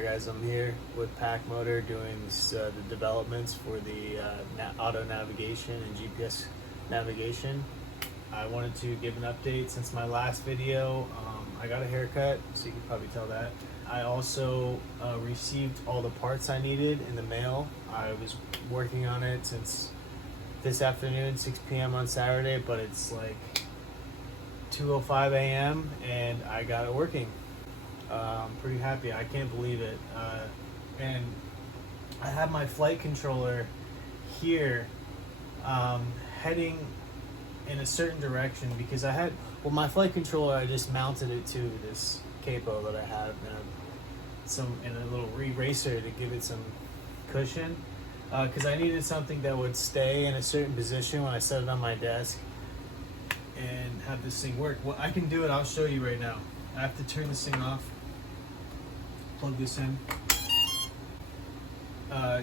Alright guys, I'm here with Pack Motor doing the developments for the auto navigation and GPS navigation. I wanted to give an update since my last video. I got a haircut, so you can probably tell that. I also received all the parts I needed in the mail. I was working on it since this afternoon, 6 p.m. on Saturday, but it's like 2:05 a.m. and I got it working. I'm pretty happy. I can't believe it. And I have my flight controller here heading in a certain direction because my flight controller, I just mounted it to this capo that I have and a little eraser to give it some cushion because I needed something that would stay in a certain position when I set it on my desk and have this thing work. Well, I can do it. I'll show you right now. I have to turn this thing off. Plug this in.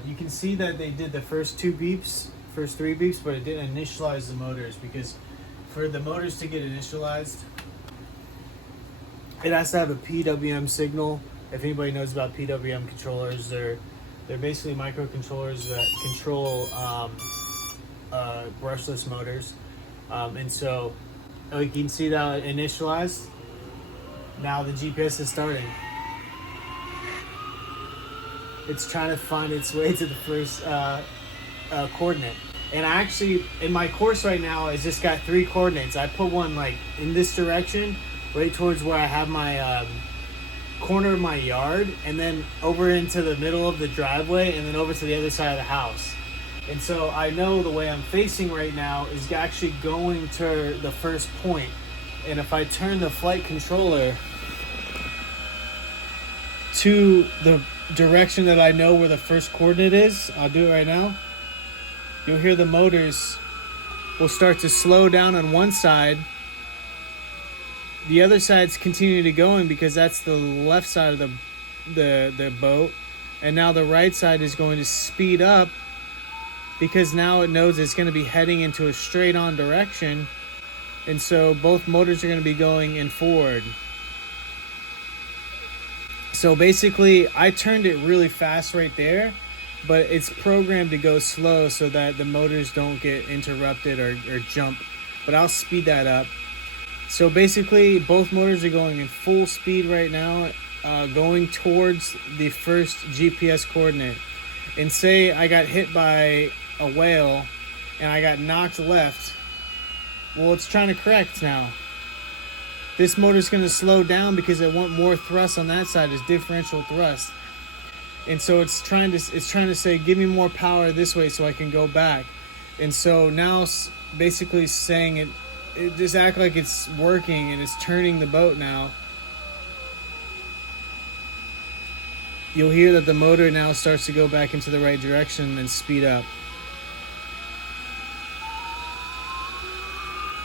You can see that they did the first three beeps, but it didn't initialize the motors because for the motors to get initialized, it has to have a PWM signal. If anybody knows about PWM controllers, they're basically microcontrollers that control brushless motors. And so you can see that it initialized. Now the GPS is starting. It's trying to find its way to the first coordinate. And I actually, in my course right now, it's just got 3 coordinates. I put one like in this direction, right towards where I have my corner of my yard, and then over into the middle of the driveway, and then over to the other side of the house. And so I know the way I'm facing right now is actually going to the first point. And if I turn the flight controller to the direction that I know where the first coordinate is, I'll do it right now. You'll hear the motors will start to slow down on one side. The other side's continuing to going because that's the left side of the boat. And now the right side is going to speed up because now it knows it's going to be heading into a straight on direction. And so both motors are going to be going in forward. So basically, I turned it really fast right there, but it's programmed to go slow so that the motors don't get interrupted or jump. But I'll speed that up. So basically, both motors are going in full speed right now, going towards the first GPS coordinate. And say I got hit by a whale and I got knocked left. Well, it's trying to correct now. This motor's going to slow down because it wants more thrust on that side. It's differential thrust. And so it's trying to say, give me more power this way so I can go back. And so now it's basically saying it just act like it's working and it's turning the boat now. You'll hear that the motor now starts to go back into the right direction and speed up.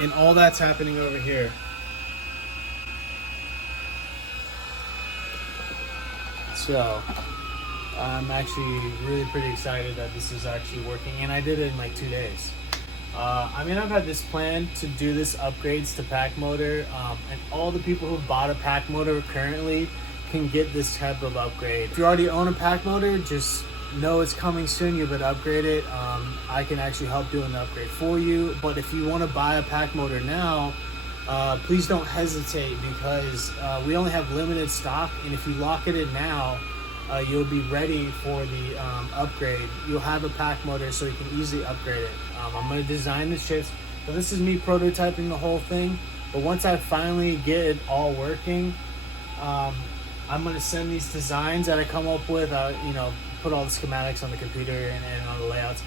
And all that's happening over here. So I'm actually really pretty excited that this is actually working, and I did it in like 2 days. I've had this plan to do this upgrades to Pack Motor, and all the people who bought a Pack Motor currently can get this type of upgrade. If you already own a Pack Motor, just know it's coming soon. You better upgrade it. I can actually help do an upgrade for you. But if you want to buy a Pack Motor now, please don't hesitate because we only have limited stock, and if you lock it in now, you'll be ready for the upgrade. You'll have a Pack Motor so you can easily upgrade it. I'm going to design the chips. So this is me prototyping the whole thing, but once I finally get it all working, I'm going to send these designs that I come up with, put all the schematics on the computer and on the layouts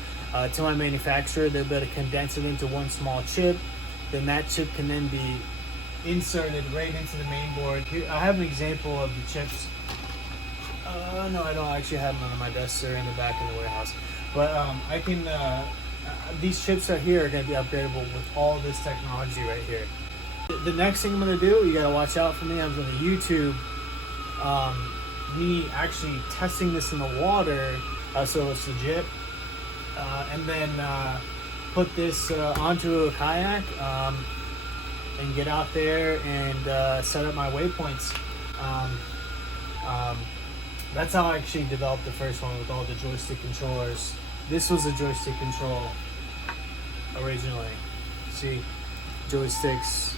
to my manufacturer. They'll be able to condense it into one small chip. Then that chip can then be inserted right into the main board. Here, I have an example of the chips. No, I don't actually have them on my desk. They're in the back of the warehouse. But I can. These chips are here are going to be upgradable with all this technology right here. The next thing I'm going to do, you got to watch out for me. I'm going to YouTube me actually testing this in the water, so it's legit, and then put this onto a kayak and get out there and set up my waypoints. That's how I actually developed the first one with all the joystick controllers. This was a joystick control originally. See, joysticks.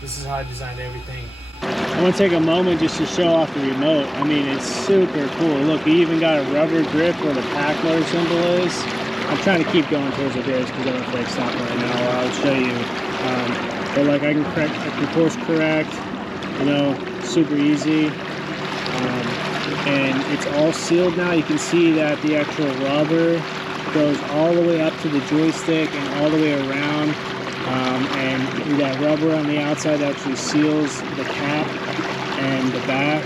This is how I designed everything. I want to take a moment just to show off the remote. I mean, it's super cool. Look, we even got a rubber grip where the pack motor symbol is. I'm trying to keep going towards the bears because I don't feel like stopping right now. I'll show you. But like I can course correct, you know, super easy. And it's all sealed now. You can see that the actual rubber goes all the way up to the joystick and all the way around. And that rubber on the outside actually seals the cap and the back,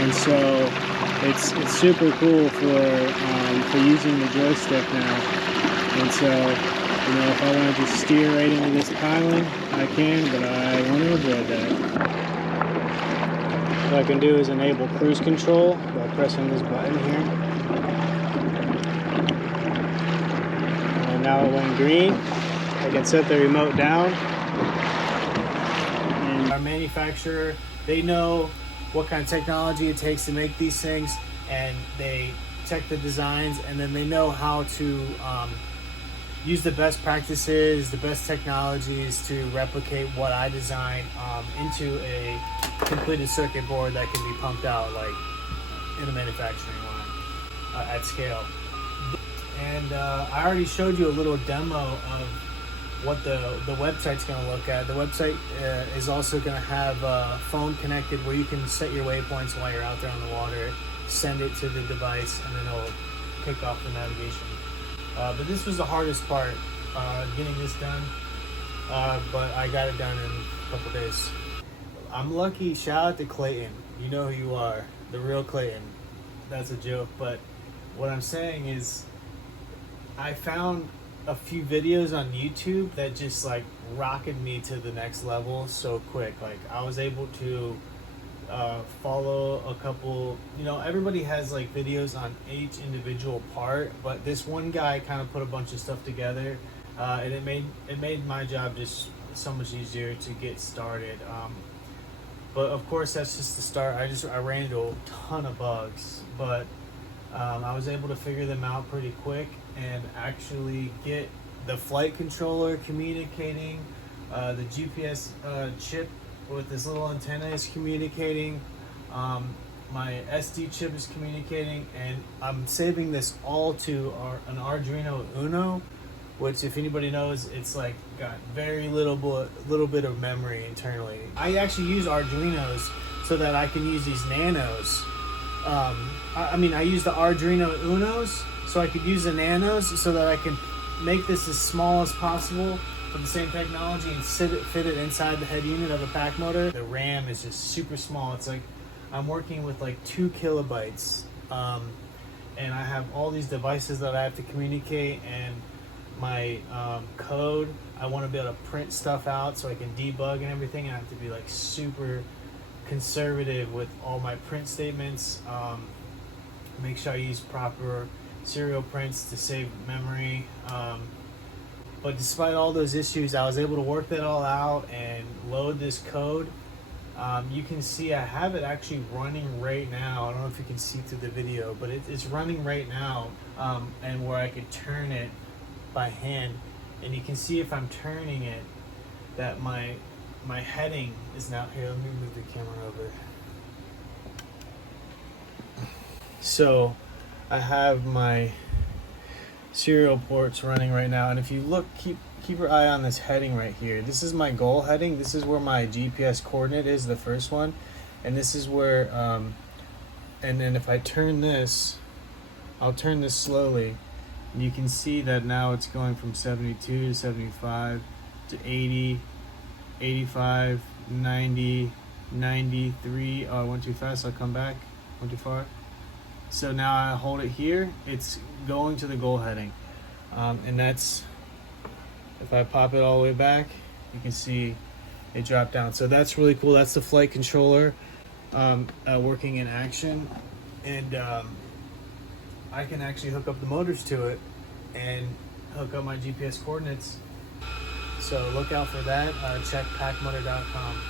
and so it's super cool for using the joystick now. And so, you know, if I want to just steer right into this piling, I can, but I want to avoid that. What I can do is enable cruise control by pressing this button here. And now it went green. I can set the remote down. And our manufacturer, they know what kind of technology it takes to make these things, and they check the designs, and then they know how to use the best practices, the best technologies to replicate what I designed into a completed circuit board that can be pumped out like in a manufacturing line at scale. And I already showed you a little demo of what the website's going to look at. The website is also going to have a phone connected where you can set your waypoints while you're out there on the water, send it to the device, and then it'll kick off the navigation. But this was the hardest part, getting this done, but I got it done in a couple days. I'm lucky. Shout out to Clayton. You know who you are, the real Clayton. That's a joke, but what I'm saying is I found a few videos on YouTube that just like rocketed me to the next level so quick. Like I was able to follow a couple, you know, everybody has like videos on each individual part, but this one guy kind of put a bunch of stuff together, and it made my job just so much easier to get started. But of course that's just the start. I ran into a ton of bugs, but I was able to figure them out pretty quick and actually get the flight controller communicating, the GPS chip with this little antenna is communicating, my SD chip is communicating, and I'm saving this all to an Arduino Uno, which if anybody knows, it's like got very little bit of memory internally. I actually use Arduinos so that I can use these Nanos. I use the Arduino Unos so I could use the Nanos so that I can make this as small as possible with the same technology and fit it inside the head unit of a pack motor. The RAM is just super small. It's like I'm working with like 2 kilobytes, and I have all these devices that I have to communicate, and my code, I want to be able to print stuff out so I can debug and everything. I have to be like super conservative with all my print statements, make sure I use proper serial prints to save memory, but despite all those issues, I was able to work that all out and load this code. You can see I have it actually running right now. I don't know if you can see through the video, but it's running right now, and where I could turn it by hand, and you can see if I'm turning it that my heading is now here. Let me move the camera over. So I have my serial ports running right now, and if you look, keep your eye on this heading right here. This is my goal heading. This is where my GPS coordinate is, the first one, and this is where and then if I turn this, I'll turn this slowly, and you can see that now it's going from 72 to 75 to 80, 85, 90, 93. Oh, I went too fast. I'll come back. Went too far. So now I hold it here, it's going to the goal heading, and that's, if I pop it all the way back, you can see it drop down. So that's really cool. That's the flight controller working in action, and I can actually hook up the motors to it and hook up my GPS coordinates. So look out for that. Check packmotor.com.